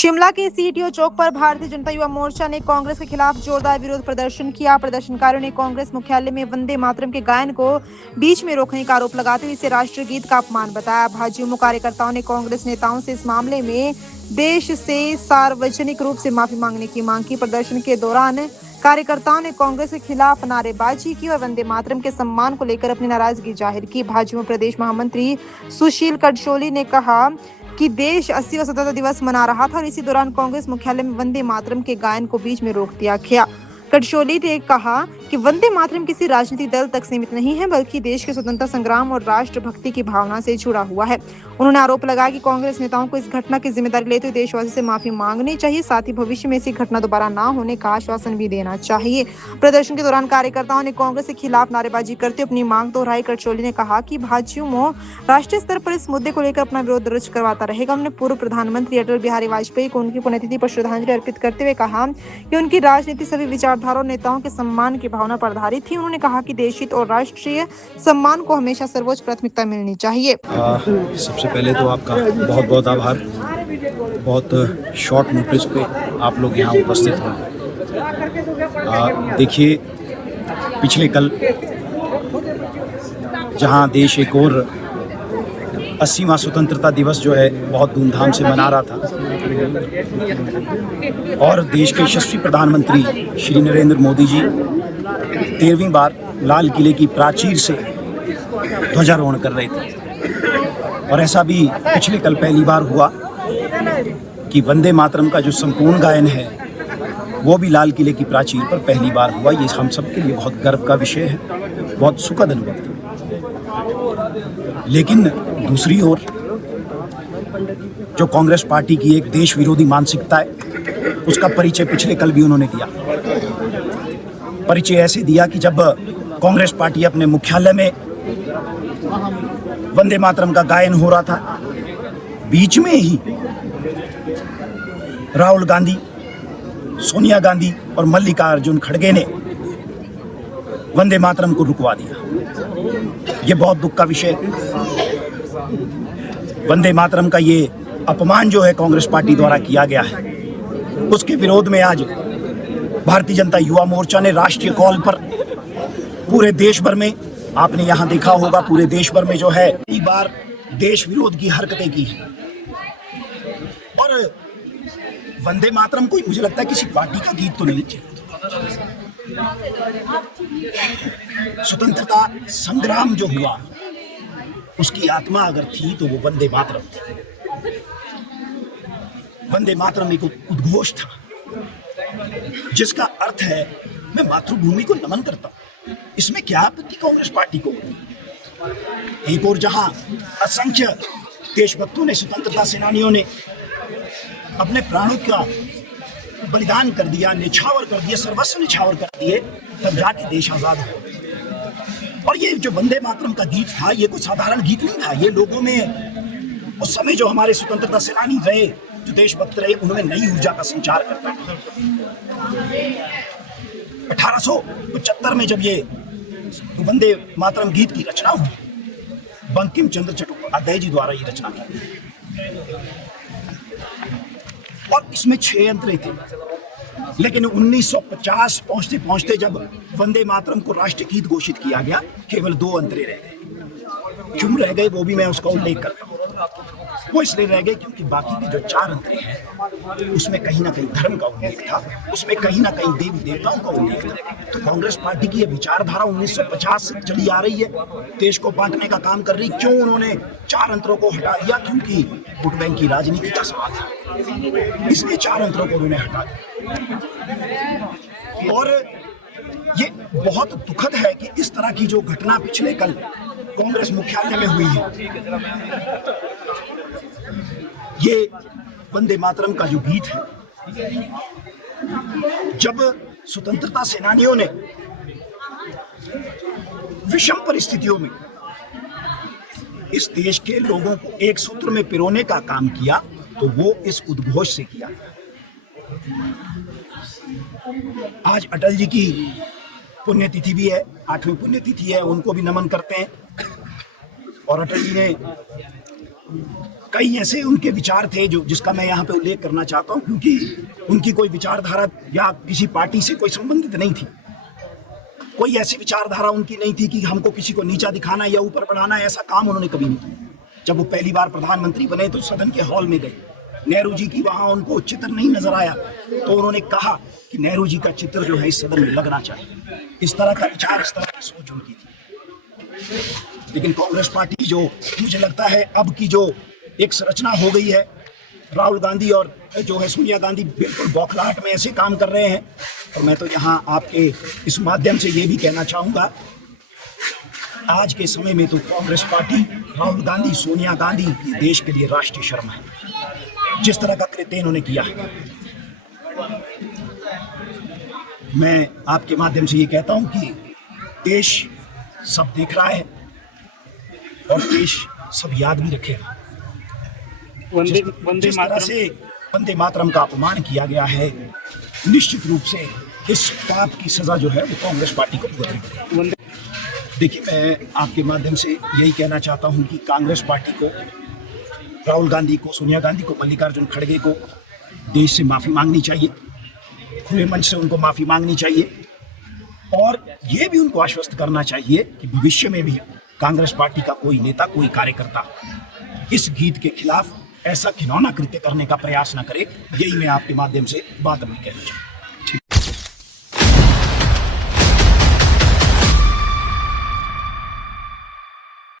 शिमला के सीटीओ चौक पर भारतीय जनता युवा मोर्चा ने कांग्रेस के खिलाफ जोरदार विरोध प्रदर्शन किया। प्रदर्शनकारियों ने कांग्रेस मुख्यालय में वंदे मातरम के गायन को बीच में रोकने का आरोप लगाते हुए इसे राष्ट्रीय गीत का अपमान बताया। भाजयुमो कार्यकर्ताओं ने कांग्रेस नेताओं से इस मामले में देश से सार्वजनिक रूप से माफी मांगने की मांग की। प्रदर्शन के दौरान कार्यकर्ताओं ने कांग्रेस के खिलाफ नारेबाजी की और वंदे मातरम के सम्मान को लेकर अपनी नाराजगी जाहिर की। भाजयुमो प्रदेश महामंत्री सुशील कटशोली ने कहा कि देश 80वां स्वतंत्रता दिवस मना रहा था और इसी दौरान कांग्रेस मुख्यालय में वंदे मातरम के गायन को बीच में रोक दिया गया। कटशोली ने कहा कि वंदे मातरम किसी राजनीतिक दल तक सीमित नहीं है, बल्कि देश के स्वतंत्रता संग्राम और राष्ट्रभक्ति की भावना से जुड़ा हुआ है। उन्होंने आरोप लगाया कि कांग्रेस नेताओं को इस घटना की जिम्मेदारी लेते हुए देशवासी से माफी मांगनी चाहिए, साथ ही भविष्य में ऐसी घटना दोबारा न होने का आश्वासन भी देना चाहिए। प्रदर्शन के दौरान कार्यकर्ताओं ने कांग्रेस के खिलाफ नारेबाजी करते अपनी मांग दोहराई। कटशोली ने कहा कि भाजयुमो राष्ट्रीय स्तर पर इस मुद्दे को लेकर अपना विरोध दर्ज करवाता रहेगा। उन्होंने पूर्व प्रधानमंत्री अटल बिहारी वाजपेयी को उनकी पुण्यतिथि पर श्रद्धांजलि अर्पित करते हुए कहा कि उनकी राजनीति सभी विचारधारा और नेताओं के सम्मान की भावना पर आधारित थी। उन्होंने कहा कि देशहित और राष्ट्रीय सम्मान को हमेशा सर्वोच्च प्राथमिकता मिलनी चाहिए। सबसे पहले तो आपका बहुत बहुत आभार। बहुत शॉर्ट नोटिस पे आप लोग यहाँ उपस्थित हुए। देखिए, पिछले कल जहाँ देश एक और 80वां स्वतंत्रता दिवस जो है बहुत धूमधाम से मना रहा था और देश के यशस्वी प्रधानमंत्री श्री नरेंद्र मोदी जी 13वीं बार लाल किले की प्राचीर से ध्वजारोहण कर रहे थे। और ऐसा भी पिछले कल पहली बार हुआ कि वंदे मातरम का जो संपूर्ण गायन है वो भी लाल किले की प्राचीर पर पहली बार हुआ। ये हम सब के लिए बहुत गर्व का विषय है, बहुत सुखद अनुभव था। लेकिन दूसरी ओर जो कांग्रेस पार्टी की एक देश विरोधी मानसिकता है, उसका परिचय पिछले कल भी उन्होंने दिया। परिचय ऐसे दिया कि जब कांग्रेस पार्टी अपने मुख्यालय में वंदे मातरम का गायन हो रहा था, बीच में ही राहुल गांधी, सोनिया गांधी और मल्लिकार्जुन खड़गे ने वंदे मातरम को रुकवा दिया। ये बहुत दुख का विषय है। वंदे मातरम का ये अपमान जो है कांग्रेस पार्टी द्वारा किया गया है, उसके विरोध में आज भारतीय जनता युवा मोर्चा ने राष्ट्रीय कॉल पर पूरे देश भर में, आपने यहाँ देखा होगा, पूरे देश भर में जो है कई बार देश विरोध की हरकतें की हैं। और वंदे मातरम कोई, मुझे लगता है, किसी पार्टी का गीत तो नहीं चाहिए। स्वतंत्रता संग्राम जो हुआ, उसकी आत्मा अगर थी तो वो वंदे मातरम थी। वंदे मातरम एक उद्घोष था जिसका अर्थ है मैं मातृभूमि को नमन करता हूं। इसमें क्या आपत्ति कांग्रेस पार्टी को? एक और जहां असंख्य देशभक्तों ने, स्वतंत्रता सेनानियों ने अपने प्राणों का बलिदान कर दिया, निछावर कर दिए, सर्वस्व निछावर कर दिए, तब जाके देश आजाद हो। और ये जो वंदे मातरम का गीत था, ये कोई साधारण गीत नहीं था। ये लोगों में उस समय जो हमारे स्वतंत्रता सेनानी रहे, जो देशभक्त रहे, उन्होंने नई ऊर्जा का संचार करता था। 1875 में जब ये वंदे मातरम गीत की रचना हुई, बंकिम चंद्र चट्टोपाध्याय जी द्वारा ये रचना की, और इसमें 6 अंतरे थे। लेकिन 1950 पहुंचते पहुंचते जब वंदे मातरम को राष्ट्रीय गीत घोषित किया गया, केवल 2 अंतरे रह गए। क्यों रह गए वो भी मैं उसका उल्लेख करता हूँ। वो इसलिए रह गए क्योंकि बाकी के जो 4 अंतरे हैं उसमें कहीं ना कहीं धर्म का उल्लेख था, उसमें कहीं ना कहीं देवी देवताओं का उल्लेख था। तो कांग्रेस पार्टी की यह विचारधारा 1950 से चली आ रही है, देश को बांटने का काम कर रही। क्यों उन्होंने 4 अंतरों को हटा दिया? क्योंकि वोट बैंक की राजनीति का सवाल था, इसलिए 4 अंतरों को उन्होंने हटा दिया। और ये बहुत दुखद है कि इस तरह की जो घटना पिछले कल कांग्रेस मुख्यालय में हुई है, ये वंदे मातरम का जो गीत है, जब स्वतंत्रता सेनानियों ने विषम परिस्थितियों में इस देश के लोगों को एक सूत्र में पिरोने का काम किया, तो वो इस उद्घोष से किया। आज अटल जी की पुण्यतिथि भी है, 8वीं पुण्यतिथि है, उनको भी नमन करते हैं। और अटल जी ने कई ऐसे उनके विचार थे जो जिसका मैं यहाँ पे उल्लेख करना चाहता हूँ, क्योंकि उनकी कोई विचारधारा या किसी पार्टी से कोई संबंधित नहीं थी। कोई ऐसी विचारधारा उनकी नहीं थी कि हमको किसी को नीचा दिखाना या ऊपर बढ़ाना, ऐसा काम उन्होंने कभी नहीं किया। जब वो पहली बार प्रधानमंत्री बने तो सदन के हॉल में गए, नेहरू जी की वहां उनको चित्र नहीं नजर आया, तो उन्होंने कहा कि नेहरू जी का चित्र जो है इस सदन में लगना चाहिए। इस तरह का विचार, इस तरह की सोच उनकी थी। लेकिन कांग्रेस पार्टी जो मुझे लगता है अब की जो एक संरचना हो गई है, राहुल गांधी और जो है सोनिया गांधी बिल्कुल बौखलाहट में ऐसे काम कर रहे हैं। और मैं तो यहाँ आपके इस माध्यम से ये भी कहना चाहूँगा, आज के समय में तो कांग्रेस पार्टी, राहुल गांधी, सोनिया गांधी देश के लिए राष्ट्रीय शर्म है। जिस तरह का कृत्य इन्होंने किया है, मैं आपके माध्यम से ये कहता हूँ कि देश सब देख रहा है और देश सब याद भी रखेगा। जिस तरह से वंदे मातरम का अपमान किया गया है, निश्चित रूप से इस पाप की सजा जो है वो कांग्रेस पार्टी को भुगतनी पड़ेगी। देखिए, मैं आपके माध्यम से यही कहना चाहता हूं कि कांग्रेस पार्टी को, राहुल गांधी को, सोनिया गांधी को, मल्लिकार्जुन खड़गे को देश से माफी मांगनी चाहिए, खुले मंच से उनको माफी मांगनी चाहिए और ये भी उनको आश्वस्त करना चाहिए कि भविष्य में भी कांग्रेस पार्टी का कोई नेता, कोई कार्यकर्ता इस गीत के खिलाफ ऐसा घिनौना कृत्य करने का प्रयास न करे। यही मैं आपके माध्यम से बात अपनी कहना चाहूँ।